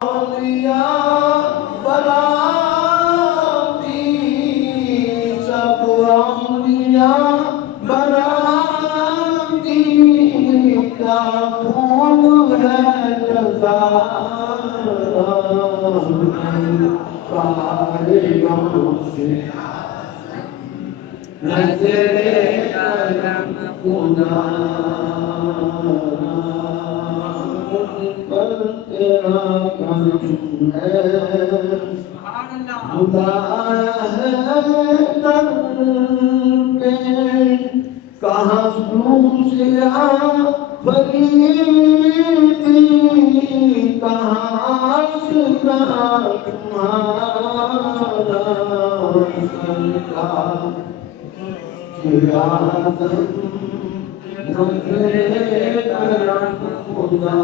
औलिया बराती सब औलिया बराती का फूल है जज़ा सारे गमों से नज़रे करम खुदा पर तेरा करम है खुदा है दर पे कहाँ दूसरा फरीदी कहाँ आशिका तुम्हारा सरकार नज़रे करम खुदा